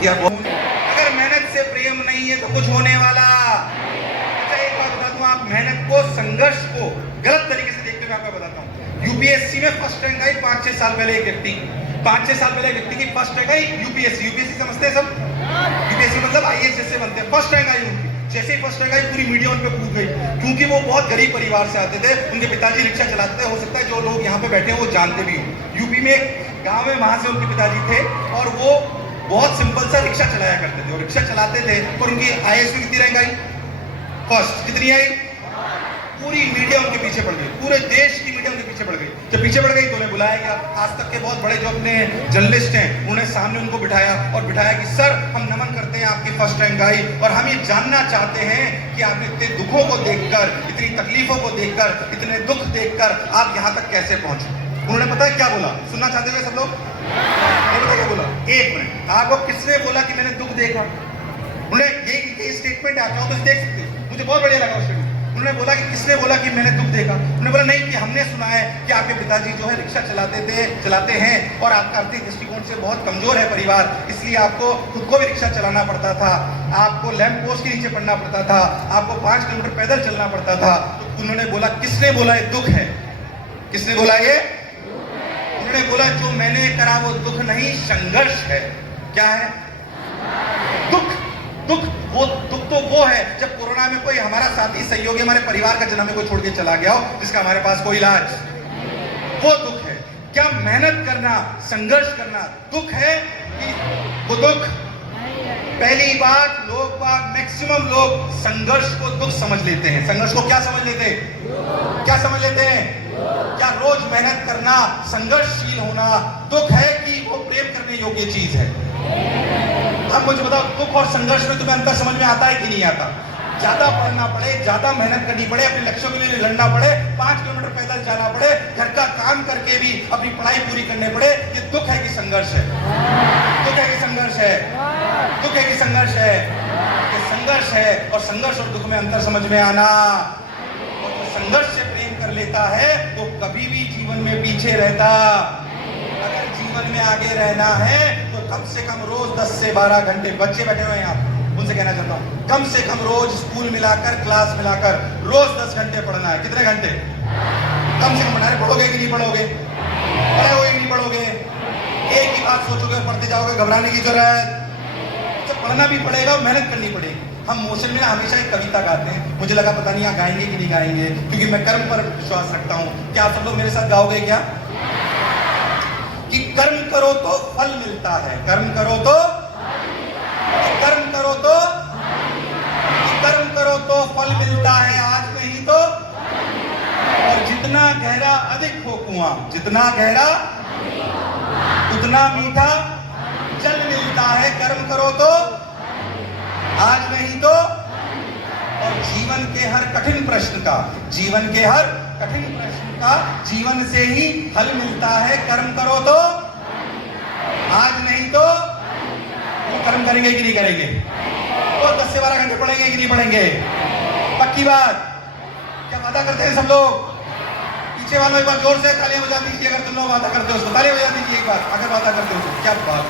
किया। अगर मेहनत से प्रेम नहीं है तो कुछ होने वाला। अच्छा एक बात बता दूं, आप मेहनत को, संघर्ष को गलत तरीके से देखते हुए आपको बताता हूँ। यूपीएससी में फर्स्ट रैंक आई 5-6 साल पहले एक व्यक्ति, 5-6 साल पहले एक व्यक्ति की फर्स्ट रैंक आई यूपीएससी। यूपीएससी समझते हैं सब? यूपीएससी मतलब आईएएस जैसे बनते हैं। फर्स्ट रैंक आई उनकी, जैसे ही फर्स्ट रैंक आई पूरी मीडिया उन पे कूद गई, क्योंकि वो बहुत गरीब परिवार से आते थे। उनके पिताजी रिक्शा चलाते थे। हो सकता है जो लोग यहाँ पे बैठे हैं वो जानते भी हो। यूपी में एक गाँव में, वहां से उनके पिताजी थे और वो बहुत सिंपल सा रिक्शा चलाया करते थे और रिक्शा चलाते थे। और उनकी आईएएस में कितनी रैंक आई? फर्स्ट। कितनी आई? पूरी मीडिया उनके पीछे पड़ गई, पूरे देश की मीडिया उनके पीछे पड़ गई। जब पीछे पड़ गई तो उन्हें बुलाया गया। आज तक के बहुत बड़े जो अपने जर्नलिस्ट हैं उन्हें सामने उनको बिठाया और बिठाया कि सर हम नमन करते हैं, आपकी फर्स्ट रैंक आई और हम ये जानना चाहते हैं कि आपने इतने दुखों को देखकर, इतनी तकलीफों को देखकर, इतने दुख देखकर आप यहाँ तक कैसे पहुंचे। उन्होंने पता है क्या बोला? सुनना चाहते हुए सब लोग? नहीं पता क्या बोला? एक मिनट, आपको किसने बोला कि मैंने दुख देखा? उन्होंने ये स्टेटमेंट आप चाहो तो देख सकते हो, मुझे बहुत बढ़िया लगा उस स्टेटमेंट। उन्होंने बोला कि किसने बोला कि मैंने दुख देखा? उन्होंने बोला नहीं, कि हमने सुना है कि आपके पिताजी जो है रिक्शा चलाते हैं और आपका आर्थिक दृष्टिकोण से बहुत कमजोर है परिवार, इसलिए आपको खुद को भी रिक्शा चलाना पड़ता था, आपको लैंप पोस्ट के नीचे पड़ना पड़ता था, आपको 5 किलोमीटर पैदल चलना पड़ता था। तो उन्होंने बोला, किसने बोला ये दुख है? किसने बोला ये? उन्होंने बोला जो मैंने करा वो दुख नहीं, संघर्ष है। क्या है? दुख। दुख वो दुख तो वो है जब कोरोना में कोई हमारा साथी, सहयोगी, हमारे परिवार का जन हमें कोई छोड़ के चला गया हो, जिसका हमारे पास कोई इलाज, वो दुख है। क्या मेहनत करना, संघर्ष करना दुख है कि वो दुख? पहली बात, मैक्सिमम लोग संघर्ष को दुख समझ लेते हैं। संघर्ष को क्या समझ लेते हैं? क्या समझ लेते हैं? क्या रोज मेहनत करना, संघर्षशील होना दुख है कि वो प्रेम करने योग्य चीज है? अब मुझे बताओ, दुख और संघर्ष में तुम्हें अंतर समझ में आता है कि नहीं आता? ज्यादा पढ़ना पड़े, ज्यादा मेहनत करनी पड़े, अपने लक्ष्यों के लिए लड़ना पड़े, 5 किलोमीटर पैदल जाना पड़े, घर का काम करके भी अपनी पढ़ाई पूरी करने पड़े, ये दुख है कि संघर्ष है? दुख है कि संघर्ष है? दुख है कि संघर्ष है? ये संघर्ष है। और संघर्ष और दुख में अंतर समझ में आना। और जो संघर्ष से प्रेम कर लेता है तो कभी भी जीवन में पीछे रहता। अगर जीवन में आगे रहना है तो कम से कम रोज 10 से 12 घंटे, बच्चे बैठे हुए हैं यहाँ, उनसे कहना चाहता हूँ, कम से कम रोज स्कूल मिलाकर, क्लास मिलाकर रोज 10 घंटे पढ़ना है। कितने घंटे? कम से कम पढ़ना है। पढ़ोगे कि नहीं पढ़ोगे? पढ़े हुए नहीं पढ़ोगे? एक ही बात सोचोगे, पढ़ते जाओगे, घबराने की जरूरत। जब पढ़ना भी पड़ेगा, मेहनत करनी पड़ेगी। हम मोशन में हमेशा एक कविता गाते हैं, मुझे लगा पता नहीं यहाँ गाएंगे कि नहीं गाएंगे, क्योंकि मैं कर्म पर विश्वास रखता हूँ। क्या आप सब लोग मेरे साथ गाओगे क्या? कि कर्म करो तो फल मिलता है, कर्म करो तो, कर्म करो तो, कर्म करो तो फल मिलता है, आज नहीं तो। और जितना गहरा अधिक हो कुआं, जितना गहरा उतना मीठा जल मिलता है, कर्म करो तो, आज नहीं तो। और जीवन के हर कठिन प्रश्न का, जीवन के हर कठिन प्रश्न का जीवन से ही हल मिलता है, कर्म करो तो, आज नहीं तो। तो कर्म करेंगे कि नहीं करेंगे? तो 10 से 12 घंटे पढ़ेंगे कि नहीं पढ़ेंगे? पक्की बात? क्या वादा करते हैं सब लोग? पीछे वालों एक बार जोर से तालियां बजा दीजिए अगर तुम लोग वादा करते हो। तालियां बजा दीजिए एक बार अगर वादा करते हो। क्या बात।